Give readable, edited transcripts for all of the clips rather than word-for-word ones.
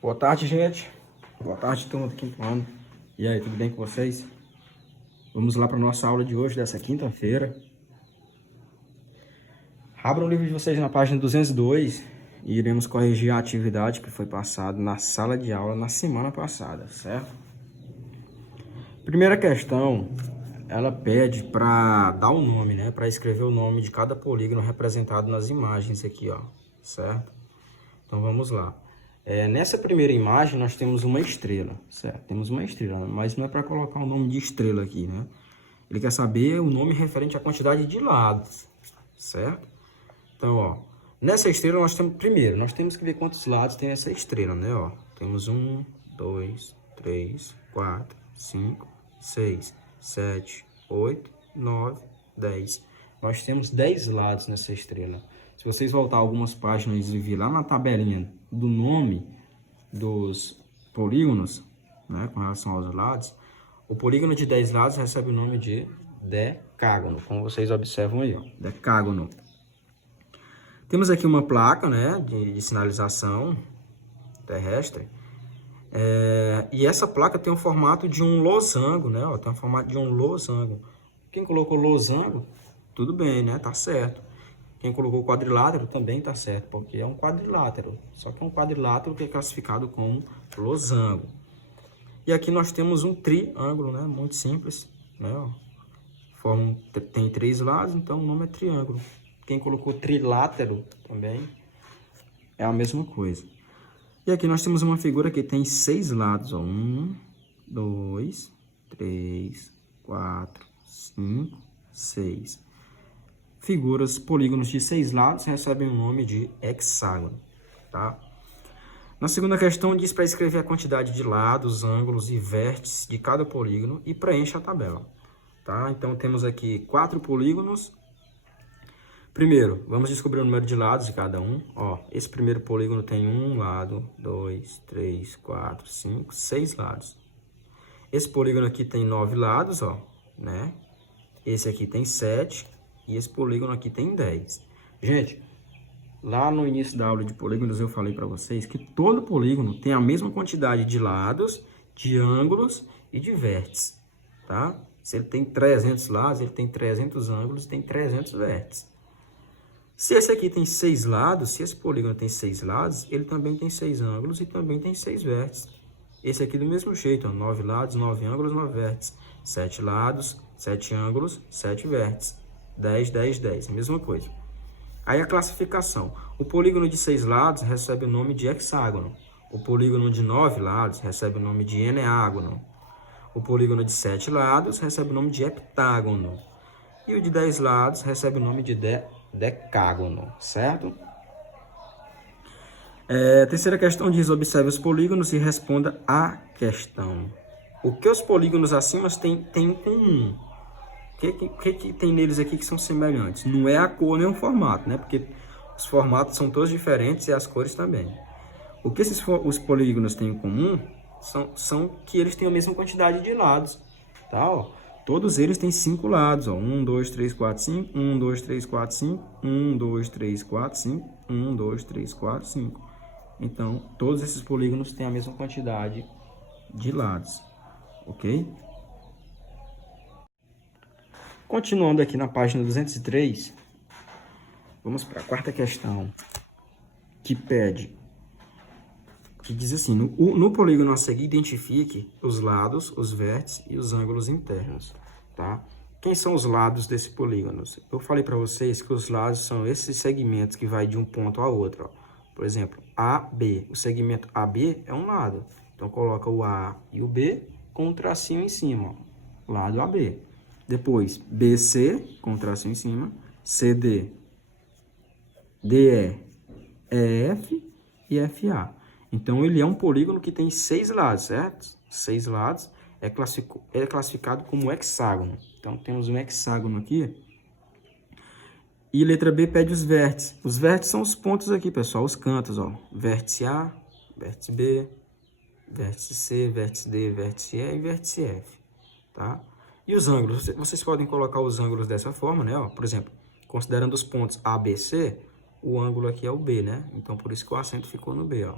Boa tarde, gente. Boa tarde, turma do quinto ano. E aí, tudo bem com vocês? Vamos lá para a nossa aula de hoje, dessa quinta-feira. Abram o livro de vocês na página 202 e iremos corrigir a atividade que foi passada na sala de aula na semana passada, certo? Primeira questão, ela pede para dar o nome, né? Para escrever o nome de cada polígono representado nas imagens aqui, ó, certo? Então vamos lá. Nessa primeira imagem nós temos uma estrela, certo? Temos uma estrela, mas não é para colocar o nome de estrela aqui, né? Ele quer saber o nome referente à quantidade de lados, certo? Então, ó, nessa estrela nós temos que ver quantos lados tem essa estrela, né? Ó, temos 1, 2, 3, 4, 5, 6, 7, 8, 9, 10. Nós temos 10 lados nessa estrela. Se vocês voltar algumas páginas e vir lá na tabelinha do nome dos polígonos, né, com relação aos lados, o polígono de 10 lados recebe o nome de decágono, como vocês observam aí, ó, decágono. Temos aqui uma placa, né, de sinalização terrestre, e essa placa tem o formato de um losango, né, ó, tem o formato de um losango. Quem colocou losango, tudo bem, né, tá certo. Quem colocou quadrilátero também tá certo, porque é um quadrilátero. Só que é um quadrilátero que é classificado como losango. E aqui nós temos um triângulo, né? Muito simples, né? Tem 3 lados, então o nome é triângulo. Quem colocou trilátero também é a mesma coisa. E aqui nós temos uma figura que tem 6 lados, ó. 1, 2, 3, 4, 5, 6. Figuras, polígonos de 6 lados recebem o nome de hexágono, tá? Na segunda questão diz para escrever a quantidade de lados, ângulos e vértices de cada polígono e preencha a tabela, tá? Então temos aqui 4 polígonos. Primeiro, vamos descobrir o número de lados de cada um. Ó, esse primeiro polígono tem 1 lado, 2, 3, 4, 5, 6 lados. Esse polígono aqui tem 9 lados, ó, né? Esse aqui tem 7. E esse polígono aqui tem 10. Gente, lá no início da aula de polígonos eu falei para vocês que todo polígono tem a mesma quantidade de lados, de ângulos e de vértices, tá? Se ele tem 300 lados, ele tem 300 ângulos e tem 300 vértices. Se esse aqui tem 6 lados, se esse polígono tem 6 lados, ele também tem 6 ângulos e também tem 6 vértices. Esse aqui do mesmo jeito, ó, 9 lados, 9 ângulos, 9 vértices. 7 lados, 7 ângulos, 7 vértices. 10, 10, 10, a mesma coisa. Aí a classificação. O polígono de 6 lados recebe o nome de hexágono. O polígono de 9 lados recebe o nome de eneágono. O polígono de 7 lados recebe o nome de heptágono. E o de 10 lados recebe o nome de decágono, certo? Terceira questão diz, observe os polígonos e responda a questão. O que os polígonos acima têm em comum? O que tem neles aqui que são semelhantes? Não é a cor nem o formato, né? Porque os formatos são todos diferentes e as cores também. O que os polígonos têm em comum são que eles têm a mesma quantidade de lados, tá? Ó, todos eles têm 5 lados, ó. 1, 2, 3, 4, 5. 1, 2, 3, 4, 5. 1, 2, 3, 4, 5. 1, 2, 3, 4, 5. Então, todos esses polígonos têm a mesma quantidade de lados, ok? Continuando aqui na página 203, vamos para a quarta questão, que diz assim, no polígono a seguir, identifique os lados, os vértices e os ângulos internos, tá? Quem são os lados desse polígono? Eu falei para vocês que os lados são esses segmentos que vai de um ponto a outro, ó. Por exemplo, AB, o segmento AB é um lado, então coloca o A e o B com um tracinho em cima, ó, lado AB. Depois, BC, com tracinho em cima, CD, DE, EF e FA. Então, ele é um polígono que tem 6 lados, certo? 6 lados, é classificado como hexágono. Então, temos um hexágono aqui. E letra B pede os vértices. Os vértices são os pontos aqui, pessoal, os cantos, ó. Vértice A, vértice B, vértice C, vértice D, vértice E e vértice F, tá? E os ângulos, vocês podem colocar os ângulos dessa forma, né? Ó, por exemplo, considerando os pontos A, B, C, o ângulo aqui é o B, né? Então, por isso que o acento ficou no B, ó.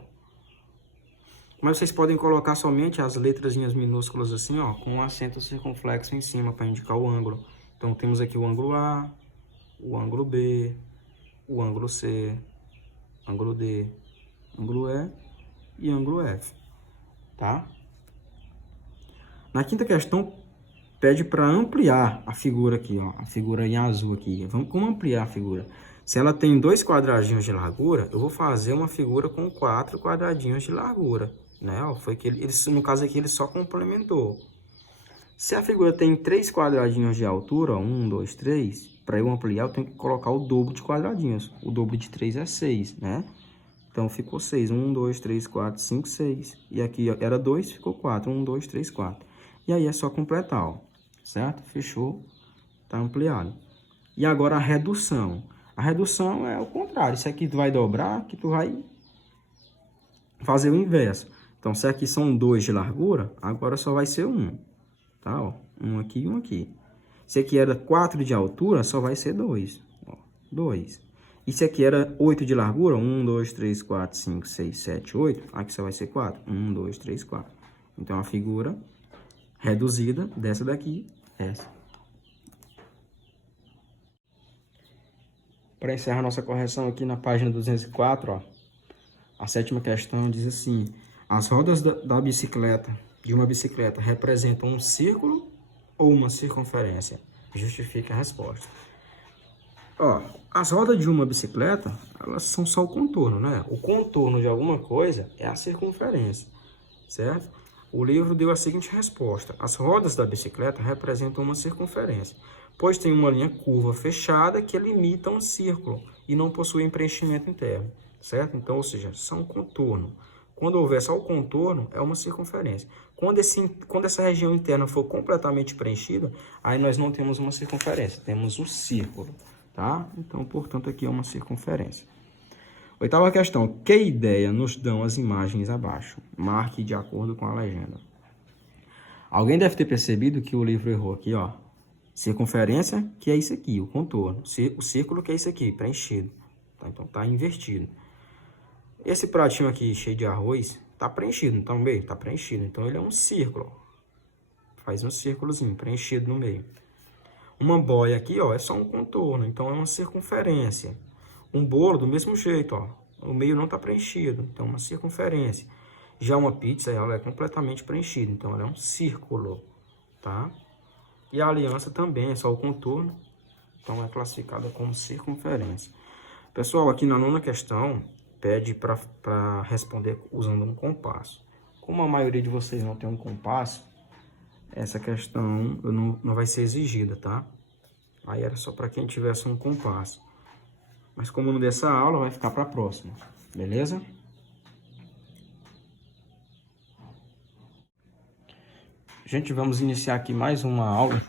Mas vocês podem colocar somente as letrazinhas minúsculas assim, ó, com um acento circunflexo em cima para indicar o ângulo. Então temos aqui o ângulo A, o ângulo B, o ângulo C, ângulo D, ângulo E e ângulo F, tá? Na quinta questão, pede para ampliar a figura aqui, ó, a figura em azul aqui. Como ampliar a figura? Se ela tem 2 quadradinhos de largura, eu vou fazer uma figura com 4 quadradinhos de largura, né? Ó, foi que no caso aqui ele só complementou. Se a figura tem 3 quadradinhos de altura, ó, 1, 2, 3, para eu ampliar eu tenho que colocar o dobro de quadradinhos. O dobro de 3 é 6, né? Então ficou 6, 1, 2, 3, 4, 5, 6. E aqui ó, era 2, ficou 4, 1, 2, 3, 4. E aí é só completar, ó, certo? Fechou, tá ampliado. E agora a redução. A redução é o contrário. Isso aqui tu vai dobrar, aqui tu vai fazer o inverso. Então, se aqui são 2 de largura, agora só vai ser 1. Tá, ó. Um aqui e um aqui. Se aqui era 4 de altura, só vai ser 2. Ó, 2. E se aqui era 8 de largura, 1, 2, 3, 4, 5, 6, 7, 8. Aqui só vai ser 4. 1, 2, 3, 4. Então, a figura reduzida dessa daqui, essa. Para encerrar nossa correção aqui na página 204, ó, a 7ª questão diz assim: as rodas de uma bicicleta representam um círculo ou uma circunferência? Justifique a resposta. Ó, as rodas de uma bicicleta, elas são só o contorno, né? O contorno de alguma coisa é a circunferência, certo? O livro deu a seguinte resposta: as rodas da bicicleta representam uma circunferência, pois tem uma linha curva fechada que limita um círculo e não possui preenchimento interno, certo? Então, ou seja, são contorno. Quando houver só o contorno, é uma circunferência. Quando essa região interna for completamente preenchida, aí nós não temos uma circunferência, temos um círculo, tá? Então, portanto, aqui é uma circunferência. 8ª questão. Que ideia nos dão as imagens abaixo? Marque de acordo com a legenda. Alguém deve ter percebido que o livro errou aqui, ó. Circunferência, que é isso aqui, o contorno. O círculo, que é isso aqui, preenchido. Tá? Então, tá invertido. Esse pratinho aqui, cheio de arroz, tá preenchido, então, no meio? Tá preenchido. Então, ele é um círculo. Faz um círculozinho, preenchido no meio. Uma boia aqui, ó, é só um contorno. Então, é uma circunferência. Um bolo, do mesmo jeito, ó. O meio não tá preenchido. Então, é uma circunferência. Já uma pizza, ela é completamente preenchida. Então, ela é um círculo, tá? E a aliança também é só o contorno. Então, é classificada como circunferência. Pessoal, aqui na 9ª questão, pede para responder usando um compasso. Como a maioria de vocês não tem um compasso, essa questão não vai ser exigida, tá? Aí era só para quem tivesse um compasso. Mas como não dessa aula, vai ficar para a próxima, beleza? Gente, vamos iniciar aqui mais uma aula,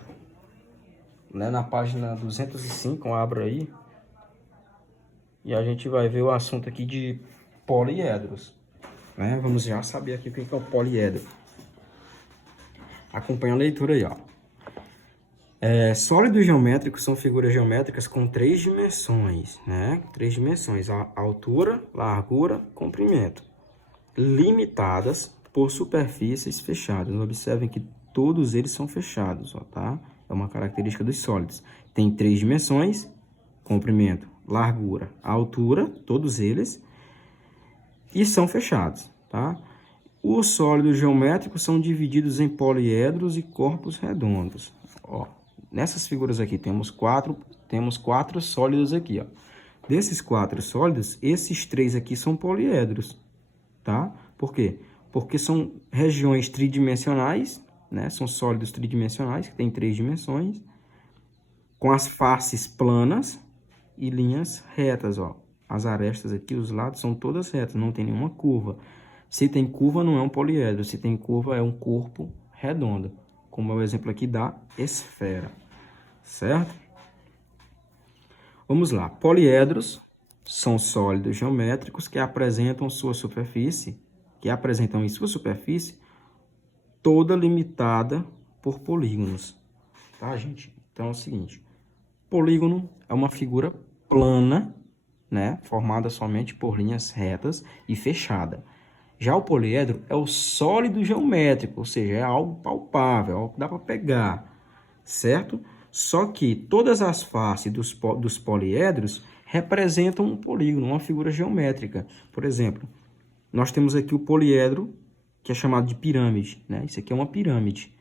né? Na página 205, abra aí. E a gente vai ver o assunto aqui de poliedros, né? Vamos já saber aqui o que é o poliedro. Acompanha a leitura aí, ó. Sólidos geométricos são figuras geométricas com 3 dimensões, né? 3 dimensões, a altura, largura, comprimento, limitadas por superfícies fechadas. Observem que todos eles são fechados, ó, tá? É uma característica dos sólidos. Tem 3 dimensões, comprimento, largura, altura, todos eles, e são fechados, tá? Os sólidos geométricos são divididos em poliedros e corpos redondos, ó. Nessas figuras aqui temos quatro sólidos aqui, ó. Desses 4 sólidos, esses 3 aqui são poliedros, tá? Por quê? Porque são regiões tridimensionais, né? São sólidos tridimensionais, que tem 3 dimensões, com as faces planas e linhas retas, ó. As arestas aqui, os lados são todas retas, não tem nenhuma curva. Se tem curva, não é um poliedro. Se tem curva, é um corpo redondo, como é o exemplo aqui da esfera, certo? Vamos lá. Poliedros são sólidos geométricos que apresentam em sua superfície toda limitada por polígonos, tá, gente? Então é o seguinte: polígono é uma figura plana, né, formada somente por linhas retas e fechada. Já o poliedro é o sólido geométrico, ou seja, é algo palpável, é algo que dá para pegar, certo? Só que todas as faces dos poliedros representam um polígono, uma figura geométrica. Por exemplo, nós temos aqui o poliedro, que é chamado de pirâmide, né? Isso aqui é uma pirâmide.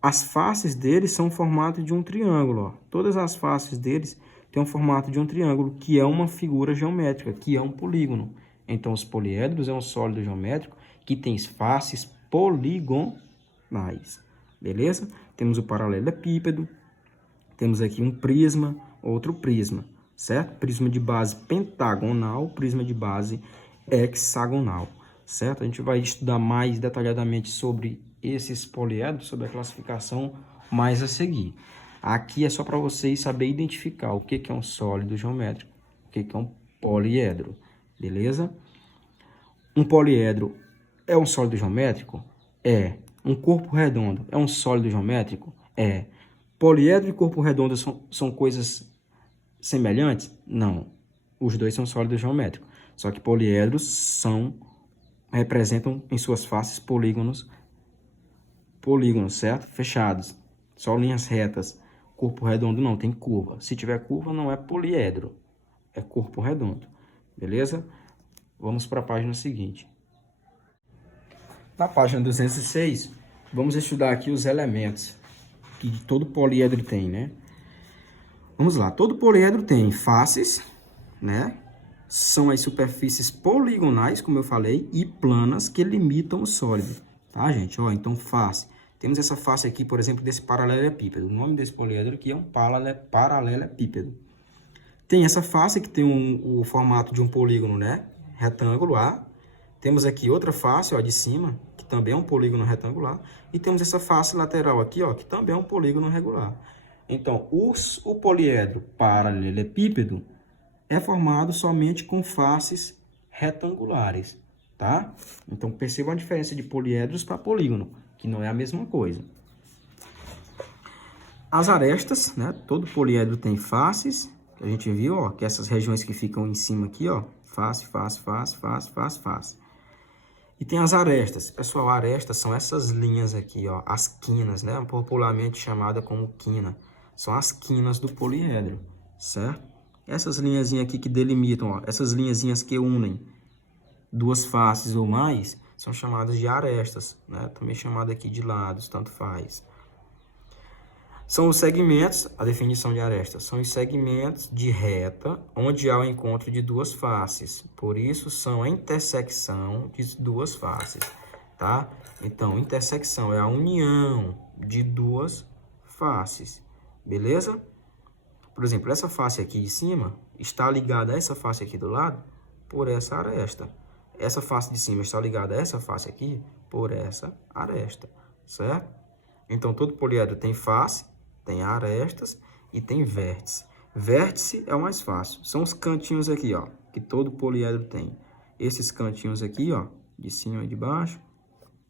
As faces deles são o formato de um triângulo, ó. Todas as faces deles têm o formato de um triângulo, que é uma figura geométrica, que é um polígono. Então, os poliedros é um sólido geométrico que tem faces poligonais, beleza? Temos o paralelepípedo, temos aqui um prisma, outro prisma, certo? Prisma de base pentagonal, prisma de base hexagonal, certo? A gente vai estudar mais detalhadamente sobre esses poliedros, sobre a classificação mais a seguir. Aqui é só para vocês saberem identificar o que é um sólido geométrico, o que é um poliedro, beleza? Um poliedro é um sólido geométrico? É. Um corpo redondo é um sólido geométrico? É. Poliedro e corpo redondo são coisas semelhantes? Não. Os dois são sólidos geométricos. Só que poliedros representam em suas faces polígonos, certo? Fechados. Só linhas retas. Corpo redondo não, tem curva. Se tiver curva, não é poliedro. É corpo redondo. Beleza? Vamos para a página seguinte. Na página 206, vamos estudar aqui os elementos que todo poliedro tem, né? Vamos lá. Todo poliedro tem faces, né? São as superfícies poligonais, como eu falei, e planas que limitam o sólido. Tá, gente? Ó, então, face. Temos essa face aqui, por exemplo, desse paralelepípedo. O nome desse poliedro aqui é um paralelepípedo. Tem essa face que tem o formato de um polígono, né? Retangular. Temos aqui outra face, ó, de cima, que também é um polígono retangular. E temos essa face lateral aqui, ó, que também é um polígono regular. Então, o poliedro paralelepípedo é formado somente com faces retangulares, tá? Então, percebam a diferença de poliedros para polígono, que não é a mesma coisa. As arestas, né? Todo poliedro tem faces, que a gente viu, ó, que essas regiões que ficam em cima aqui, ó, face, face, face, face, face, face. E tem as arestas. Pessoal, arestas são essas linhas aqui, ó, as quinas, né? Popularmente chamada como quina. São as quinas do poliedro, certo? Essas linhazinhas aqui que delimitam, ó, essas linhazinhas que unem duas faces ou mais, são chamadas de arestas, né? Também chamada aqui de lados, tanto faz. São os segmentos, a definição de aresta, são os segmentos de reta onde há o encontro de duas faces. Por isso, são a intersecção de duas faces, tá? Então, intersecção é a união de duas faces, beleza? Por exemplo, essa face aqui de cima está ligada a essa face aqui do lado por essa aresta. Essa face de cima está ligada a essa face aqui por essa aresta, certo? Então, todo poliedro tem face, tem arestas e tem vértice. Vértice é o mais fácil. São os cantinhos aqui, ó, que todo poliedro tem. Esses cantinhos aqui, ó, de cima e de baixo,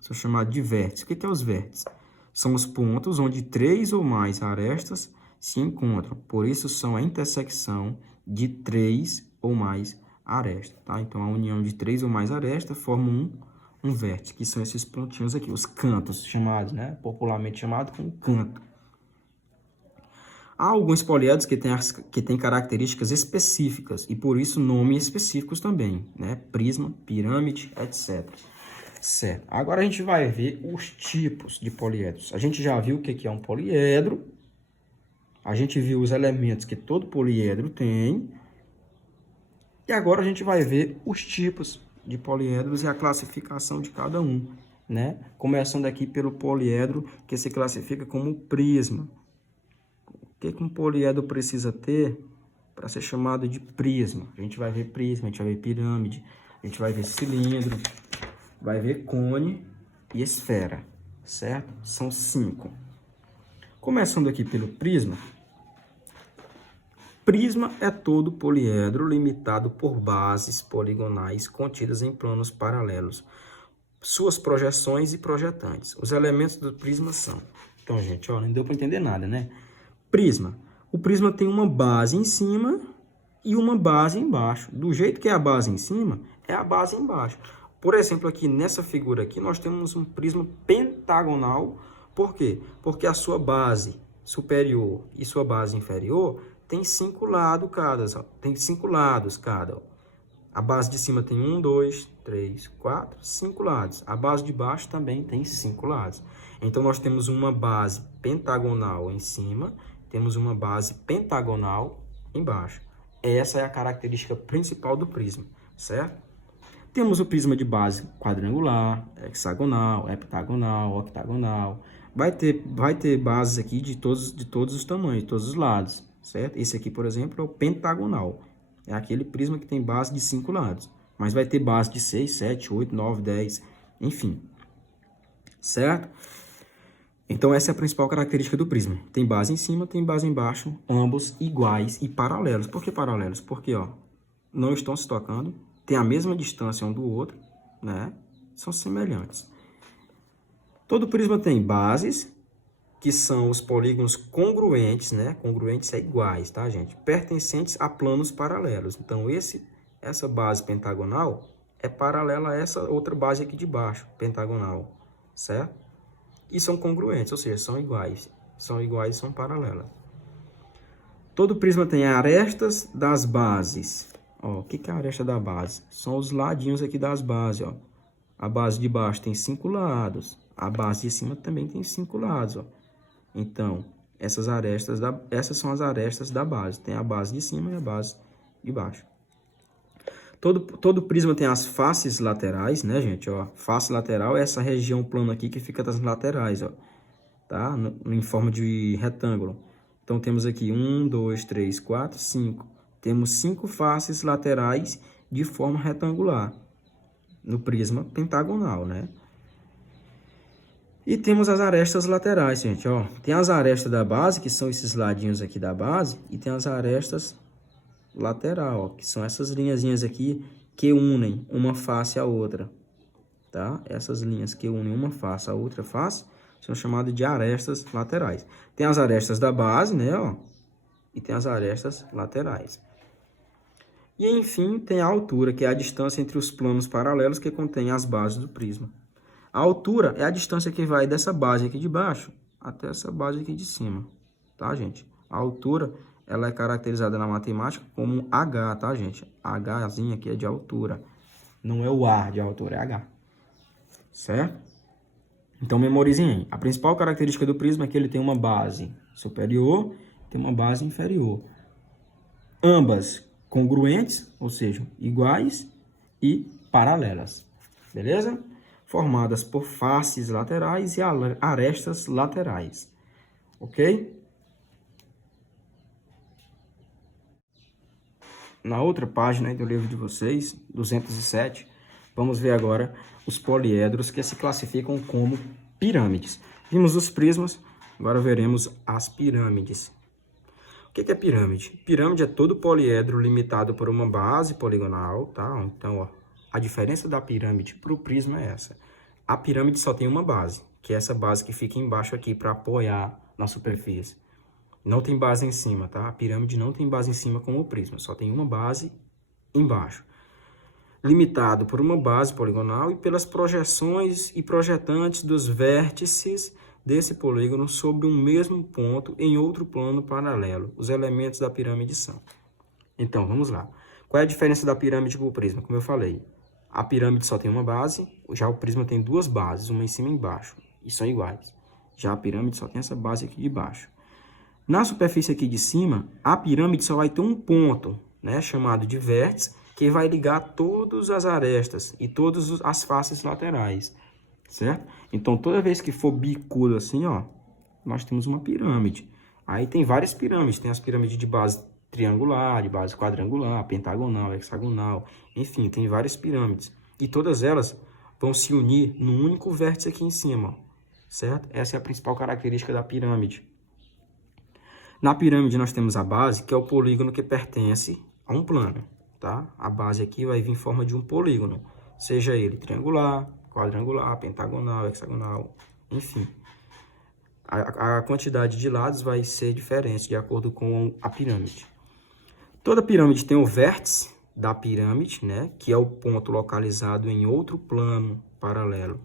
são chamados de vértices. O que é os vértices? São os pontos onde 3 ou mais arestas se encontram. Por isso, são a intersecção de 3 ou mais arestas, tá? Então, a união de 3 ou mais arestas forma um vértice, que são esses pontinhos aqui, os cantos chamados, né? Popularmente chamado como canto. Há alguns poliedros que têm características específicas e, por isso, nomes específicos também, né? Prisma, pirâmide, etc. Certo. Agora a gente vai ver os tipos de poliedros. A gente já viu o que é um poliedro. A gente viu os elementos que todo poliedro tem. E agora a gente vai ver os tipos de poliedros e a classificação de cada um, né? Começando aqui pelo poliedro que se classifica como prisma. O que um poliedro precisa ter para ser chamado de prisma? A gente vai ver prisma, a gente vai ver pirâmide, a gente vai ver cilindro, vai ver cone e esfera, certo? São 5. Começando aqui pelo prisma. Prisma é todo poliedro limitado por bases poligonais contidas em planos paralelos, suas projeções e projetantes. Os elementos do prisma são... Então, gente, ó, não deu para entender nada, né? Prisma. O prisma tem uma base em cima e uma base embaixo. Do jeito que é a base em cima, é a base embaixo. Por exemplo, aqui nessa figura aqui, nós temos um prisma pentagonal. Por quê? Porque a sua base superior e sua base inferior tem 5 lados cada. Tem 5 lados cada. A base de cima tem 1, 2, 3, 4, 5 lados. A base de baixo também tem 5 lados. Então, nós temos uma base pentagonal em cima, temos uma base pentagonal embaixo. Essa é a característica principal do prisma, certo? Temos o prisma de base quadrangular, hexagonal, heptagonal, octagonal. Vai ter bases aqui de todos os tamanhos, de todos os lados, certo? Esse aqui, por exemplo, é o pentagonal. É aquele prisma que tem base de 5 lados. Mas vai ter base de 6, 7, 8, 9, 10, enfim. Certo? Então, essa é a principal característica do prisma. Tem base em cima, tem base embaixo, ambos iguais e paralelos. Por que paralelos? Porque, ó, não estão se tocando, tem a mesma distância um do outro, né? São semelhantes. Todo prisma tem bases, que são os polígonos congruentes, né? Congruentes é iguais, tá, gente? Pertencentes a planos paralelos. Então, essa base pentagonal é paralela a essa outra base aqui de baixo, pentagonal, certo? E são congruentes, ou seja, são iguais. São iguais e são paralelas. Todo prisma tem arestas das bases. Ó, o que é a aresta da base? São os ladinhos aqui das bases, ó. A base de baixo tem 5 lados. A base de cima também tem 5 lados, ó. Então, essas são as arestas da base. Tem a base de cima e a base de baixo. Todo prisma tem as faces laterais, né, gente? Ó, face lateral é essa região plana aqui que fica das laterais, ó. Tá? Em forma de retângulo. Então, temos aqui 1, 2, 3, 4, 5. Temos 5 faces laterais de forma retangular no prisma pentagonal, né? E temos as arestas laterais, gente, ó. Tem as arestas da base, que são esses ladinhos aqui da base, e tem as arestas lateral, ó, que são essas linhazinhas aqui que unem uma face à outra, tá? Essas linhas que unem uma face à outra face são chamadas de arestas laterais. Tem as arestas da base, né, ó, e tem as arestas laterais. E, enfim, tem a altura, que é a distância entre os planos paralelos que contém as bases do prisma. A altura é a distância que vai dessa base aqui de baixo até essa base aqui de cima, tá, gente? A altura, ela é caracterizada na matemática como H, tá, gente? Hzinha aqui é de altura. Não é o A de altura, é H. Certo? Então, memorizem aí. A principal característica do prisma é que ele tem uma base superior e tem uma base inferior. Ambas congruentes, ou seja, iguais e paralelas. Beleza? Formadas por faces laterais e arestas laterais. Ok? Na outra página do livro de vocês, 207, vamos ver agora os poliedros que se classificam como pirâmides. Vimos os prismas, agora veremos as pirâmides. O que é pirâmide? Pirâmide é todo poliedro limitado por uma base poligonal, tá? Então, ó, a diferença da pirâmide para o prisma é essa. A pirâmide só tem uma base, que é essa base que fica embaixo aqui para apoiar na superfície. Não tem base em cima, tá? A pirâmide não tem base em cima como o prisma, só tem uma base embaixo. Limitado por uma base poligonal e pelas projeções e projetantes dos vértices desse polígono sobre um mesmo ponto em outro plano paralelo. Os elementos da pirâmide são. Então, vamos lá. Qual é a diferença da pirâmide para o prisma? Como eu falei, a pirâmide só tem uma base, já o prisma tem duas bases, uma em cima e embaixo, e são iguais. Já a pirâmide só tem essa base aqui de baixo. Na superfície aqui de cima, a pirâmide só vai ter um ponto, né, chamado de vértice, que vai ligar todas as arestas e todas as faces laterais, certo? Então, toda vez que for bicudo assim, ó, nós temos uma pirâmide. Aí tem várias pirâmides, tem as pirâmides de base triangular, de base quadrangular, pentagonal, hexagonal, enfim, tem várias pirâmides. E todas elas vão se unir num único vértice aqui em cima, ó, certo? Essa é a principal característica da pirâmide. Na pirâmide nós temos a base, que é o polígono que pertence a um plano, tá? A base aqui vai vir em forma de um polígono, seja ele triangular, quadrangular, pentagonal, hexagonal, enfim. A quantidade de lados vai ser diferente de acordo com a pirâmide. Toda pirâmide tem o vértice da pirâmide, né? Que é o ponto localizado em outro plano paralelo.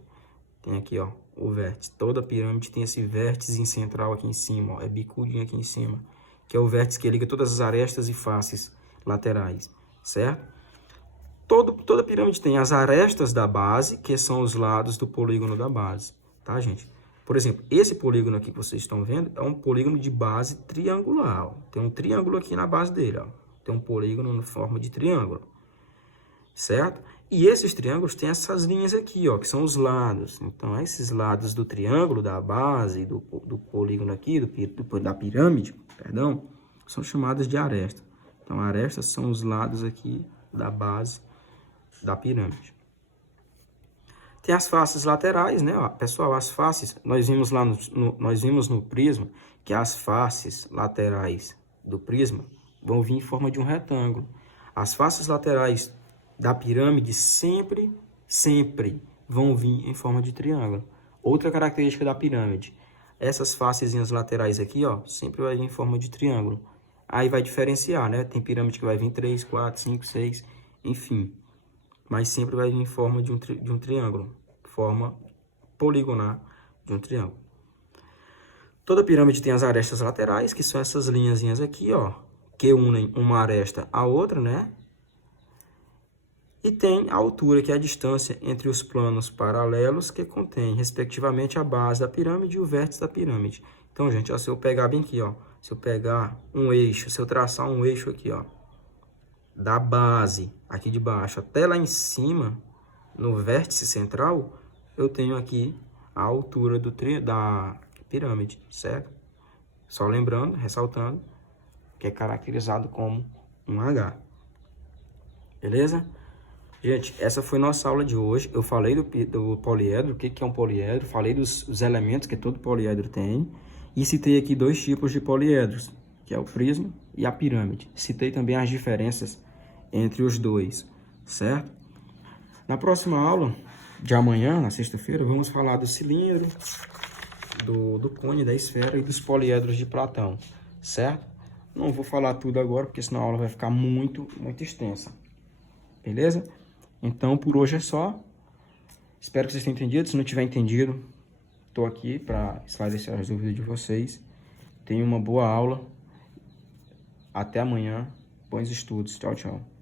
Tem aqui, ó, o vértice. Toda pirâmide tem esse vértice central aqui em cima, ó, é bicudinho aqui em cima, que é o vértice que liga todas as arestas e faces laterais, certo? Toda pirâmide tem as arestas da base, que são os lados do polígono da base, tá, gente? Por exemplo, esse polígono aqui que vocês estão vendo é um polígono de base triangular, ó. Tem um triângulo aqui na base dele, ó. Tem um polígono em forma de triângulo, certo? E esses triângulos têm essas linhas aqui, ó, que são os lados. Então, esses lados do triângulo, da base, do polígono aqui, da pirâmide, perdão, são chamadas de arestas. Então, arestas são os lados aqui da base da pirâmide. Tem as faces laterais, né? Ó, pessoal, as faces, nós vimos lá nós vimos no prisma que as faces laterais do prisma vão vir em forma de um retângulo. As faces laterais da pirâmide sempre vão vir em forma de triângulo. Outra característica da pirâmide, essas facezinhas laterais aqui, ó, sempre vai vir em forma de triângulo. Aí vai diferenciar, né? Tem pirâmide que vai vir 3, 4, 5, 6, enfim. Mas sempre vai vir em forma de um triângulo, forma poligonal de um triângulo. Toda pirâmide tem as arestas laterais, que são essas linhazinhas aqui, ó, que unem uma aresta à outra, né? E tem a altura, que é a distância entre os planos paralelos, que contém, respectivamente, a base da pirâmide e o vértice da pirâmide. Então, gente, ó, se eu pegar bem aqui, ó, se eu pegar um eixo, se eu traçar um eixo aqui, ó, da base aqui de baixo até lá em cima, no vértice central, eu tenho aqui a altura da pirâmide, certo? Só lembrando, ressaltando, que é caracterizado como um H. Beleza? Gente, essa foi nossa aula de hoje. Eu falei do poliedro, o que é um poliedro, falei dos elementos que todo poliedro tem, e citei aqui dois tipos de poliedros, que é o prisma e a pirâmide. Citei também as diferenças entre os dois, certo? Na próxima aula de amanhã, na sexta-feira, vamos falar do cilindro, do cone, da esfera e dos poliedros de Platão, certo? Não vou falar tudo agora, porque senão a aula vai ficar muito extensa, beleza? Então, por hoje é só. Espero que vocês tenham entendido. Se não tiver entendido, estou aqui para esclarecer as dúvidas de vocês. Tenham uma boa aula. Até amanhã. Bons estudos. Tchau, tchau.